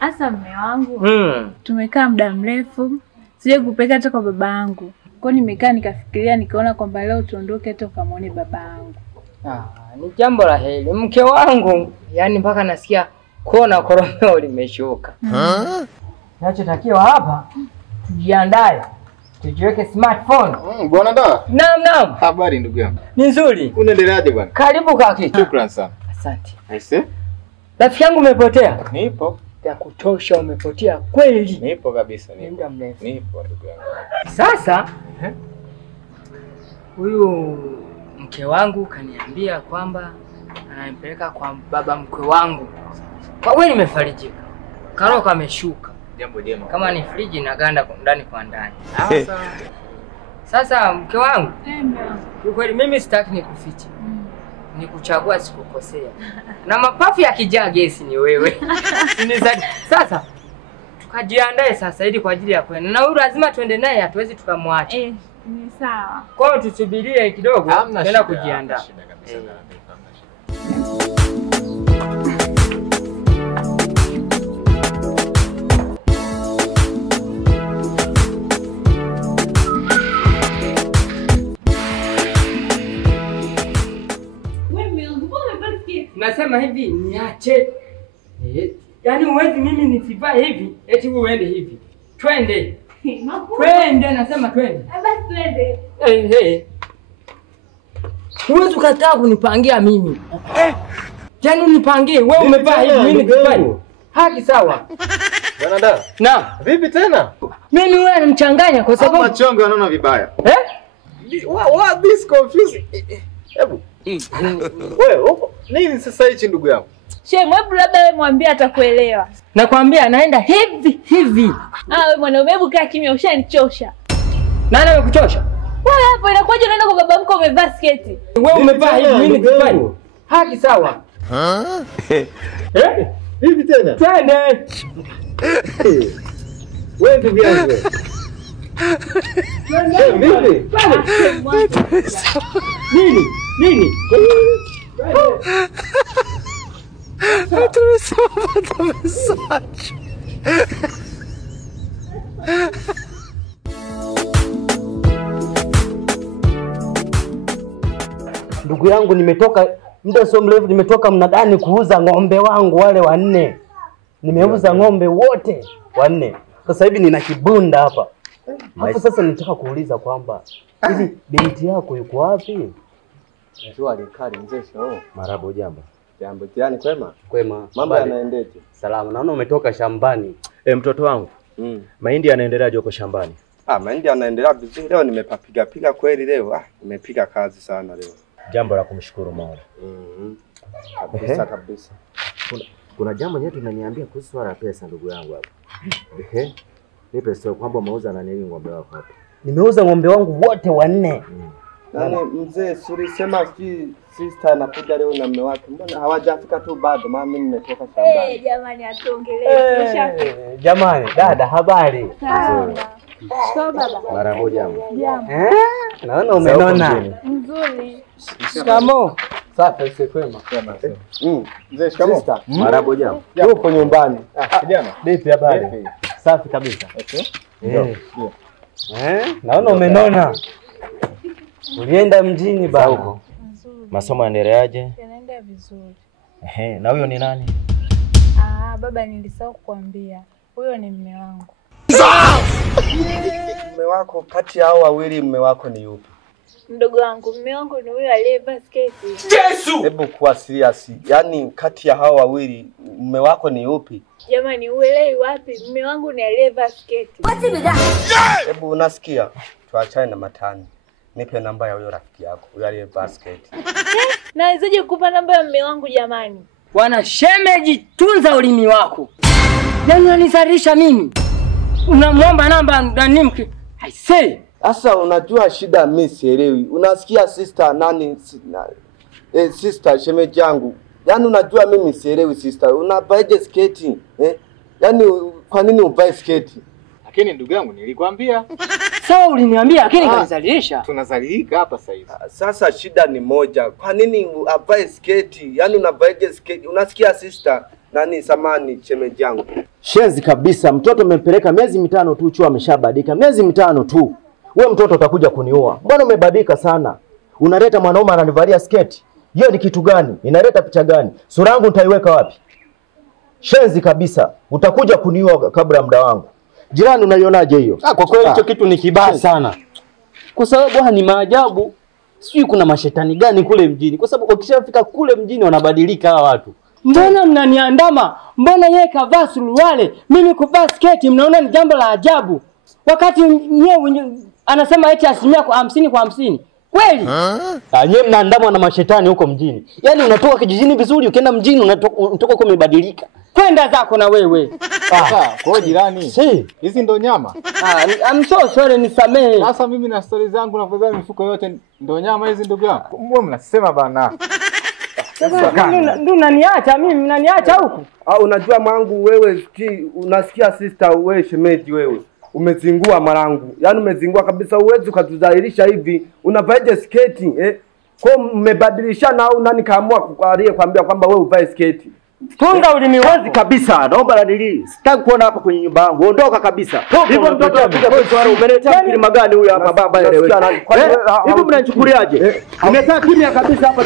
Asa mume wangu. Tumekaa muda mrefu. Sije kupeleka hata kwa baba yangu. Kwa nimekaa nikafikiria nikaona kwamba leo tuondoke hata ukamwone baba yangu. Ni jambo la heri. Mke wangu, yani mpaka nasikia kona koromeo limeshuka. Nachotakiwa hapa tujiandae. Tujiweke smartphone. Bwana da. Naam. Habari ndugu yangu. Ni nzuri. Unaendeleaje bwana? Karibu kaki. Shukrani sana. Asante. Aise? Rafiki yangu umepotea? Nipo. Ya kutosha umepotea kweli. Nipo kabisa nipo. Muda mrefu. Nipo ndugu yangu. Sasa huyu mke wangu kaniambia kwamba anampeleka kwa baba mkwe wangu. Kwa kweli nimefarijika. Karo kameshuka. Jambo jema. Kama ni friji na ganda ndani kwa ndani. Sasa mke wangu. Kwa kweli mimi sitaki nikufiche. Nikuchagua sikukosea. Na mapafu ya kijaa gesi ni wewe. Sasa tukajiandae sasa ili kwa ajili ya kwenda. Na huyu lazima tuende naye, hatuwezi tukamwacha. Ni sawa. Kwa hiyo tusubirie kidogo tena kujiandaa. Nasema hivi niache. Yaani uwezi mimi nisivae hivi, eti wewe uende hivi. Twende. Twende nasema twende. Basi twende. Uwezi ukataa kunipangia mimi. Yaani unipangie wewe umevaa hivi mimi nisifanye. Haki sawa. Bwana da. Na, Vipi tena? mimi wewe unanichanganya kwa sababu machongo yanaona vibaya. What this confusing? Hebu. Wewe nini sasa hichi ndugu yangu? Shemu, hebu labda wewe mwambie atakuelewa. nakwambia anaenda hivi. Wewe mwanaume hebu kaa kimya, ushanichosha. Nani amekuchosha? Wewe hapo inakuwaje unaenda kwa baba mko umevaa sketi? Wewe umevaa hivi mimi nisifanye. Haki sawa. Vipi tena? Twende. Wewe ndugu yangu. Vipi? Nini? Tumesoma message. Ndugu yangu, nimetoka muda sio mrefu, nimetoka mnadani kuuza ng'ombe wangu wale 4. Nimeuza ng'ombe wote 4. Sasa hivi nina kibunda hapa. Hapo sasa nitaka kuuliza kwamba hivi binti yako yuko wapi? Njoo alikali mzee shao. Marabo jambo. Jambo tiani kwema? Kwema. Mambo yanaendeje? Salama. Naona umetoka shambani. Mtoto wangu. Mahindi yanaendeleaje huko shambani? Mahindi yanaendelea vizuri. Leo nimepiga kweli leo. Nimepiga kazi sana leo. Jambo la kumshukuru Mola. Kabisa. Kuna jambo nyetu tunaniambia kuhusu swala la pesa ndugu yangu hapa. Nipe sio kwamba umeuza na nini ng'ombe wako hapa. Nimeuza ng'ombe wangu wote 4. Nani mzee suri sema sister anakuja leo na mume wake. Mbona hawajafika tu bado? Maana mimi nimetoka shambani. Jamani atuongelee. Jamani, dada habari? Sawa baba. Marabo jambo. Naona umenona. Nzuri. Shikamo. Safi sisi kwema. Mzee shikamo. Marabo jambo. Yupo nyumbani. Kijana. Vipi habari? Safi kabisa. Naona umenona. Ulienda mjini baba huko. Masomo yanaendeleaje? Yanaenda vizuri. Na huyo ni nani? Baba nilisahau kukuambia. Huyo ni mume wangu. Mume wako kati ya hao wawili mume wako ni yupi? Mdogo wangu, mume wangu ni huyo aliyevaa sketi. Yesu! Hebu kuwa serious. Yaani kati ya hao wawili mume wako ni yupi? Jamani uelewi wapi? Mume wangu ni aliyevaa sketi. Hebu unasikia? Tuachane na matani. Nipe namba ya huyo rafiki yako, huyo aliyevaa sketi. Nawezaje kukupa namba ya mume wangu jamani? Bwana shemeji, tunza ulimi wako. Yaani unanisarisha mimi. Unamwomba namba nani mke? I say. Sasa unajua shida mimi sielewi. Unasikia sister nani sister shemeji yangu. Yaani unajua mimi sielewi sister. Unavaje sketi? Yaani kwa nini uvae sketi? Lakini ndugu yangu nilikwambia. Sawa uliniambia lakini kanizalilisha. Tunazalilika hapa sasa hivi. Sasa shida ni moja. Kwa nini avae sketi? Yaani unavaje sketi? Unasikia sister nani samani shemeji yangu? Shenzi kabisa, mtoto umempeleka miezi 5 tu chuo ameshabadilika. Miezi 5 tu. Wewe mtoto utakuja kuniua. Mbona umebadilika sana? Unaleta mwanaume ananivalia sketi. Hiyo ni kitu gani? Inaleta picha gani? Sura yangu nitaiweka wapi? Shenzi kabisa. Utakuja kuniua kabla ya muda wangu. Jirani unaionaje hiyo? Kwa kweli hicho kitu ni kibaya sana. Kwa sababu ni maajabu. Sijui kuna mashetani gani kule mjini. Kwa sababu wakishafika kule mjini wanabadilika hawa watu. Mbona mnaniandama? Mbona yeye kavaa suruali, mimi kuvaa sketi mnaona ni jambo la ajabu? Wakati yeye anasema eti 50 kwa 50. Kweli? Nyewe mnaandamwa na mashetani huko mjini. Yaani unatoka kijijini vizuri ukienda mjini unatoka kwa umebadilika. Kwenda zako na wewe. Kwa jirani. Hizi ndo nyama. I'm so sorry nisamehe. Sasa mimi na story zangu na kubeba mifuko yote ndo nyama hizi ndugu yangu. Mbona mnasema bana? Ndio unaniacha mimi mnaniacha huku. Unajua mwangu wewe unasikia sister wewe shemeji wewe. Umezingua marangu. Yaani umezingua kabisa uwezo ukatudhalilisha hivi. Unavaje sketi Kwa mmebadilishana au nani kaamua aliyekwambia kwamba wewe uvae sketi? Tunga ulimi wazi kabisa. Naomba radili. Sitaki kuona hapa kwenye nyumba yangu. Ondoka kabisa. Hivyo mtoto anakuja kwa swala umeletea kilima gani huyu hapa baba eleweka. Hivi mnanichukuliaje? Nimekaa kimya kabisa hapa.